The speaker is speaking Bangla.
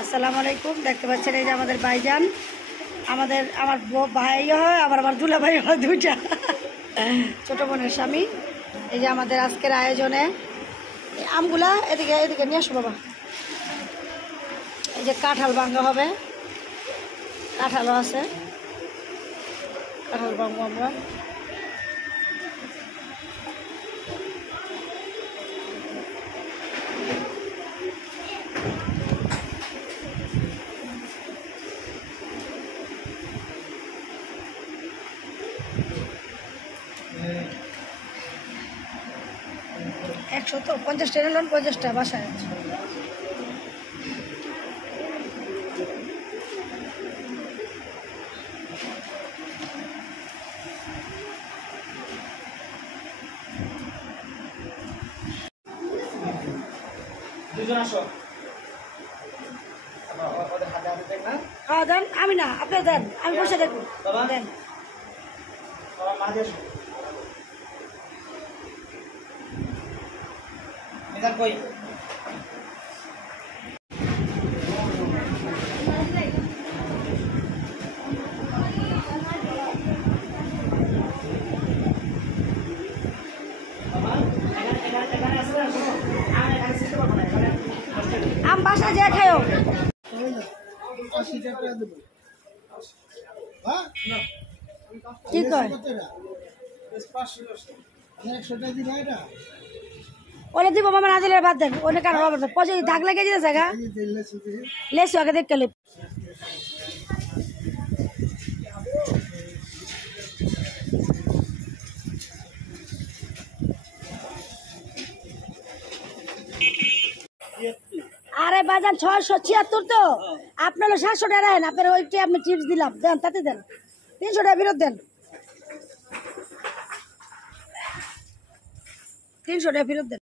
আসসালামু আলাইকুম। দেখতে পাচ্ছেন এই যে আমাদের ভাইজান, আমার ভাইও হয় আবার আমার দুলা ভাই হয়, দুইটা ছোট বোনের স্বামী। এই যে আমাদের আজকের আয়োজনে আমগুলা এদিকে এদিকে নিয়ে আসো বাবা। এই যে কাঁঠাল ভাঙা হবে, কাঁঠালও আছে, কাঁঠাল ভাঙবো আমরা। একশো তো 50 টাকা লোন, 50টা বাসায় আছে। হ্যাঁ দেন, আমি না আপনি দেন, আমি বসে দেখবো। দেন আম বাসা যা খাও। কি কয় ওলে দিব মামা, না দিলে বাদ দেন। ওনে কারণ পয়সা দাগ লেগে যেতে গা লেসু আগে দেখতে লে। আরে বাজান 676 তো, আপনার 700 টাকা রাখেন। আপনার ওইটি আমি টিপস দিলাম, দেন তাতে দেন 300 টাকা ফেরত দেন, 300 টাকা ফেরত দেন।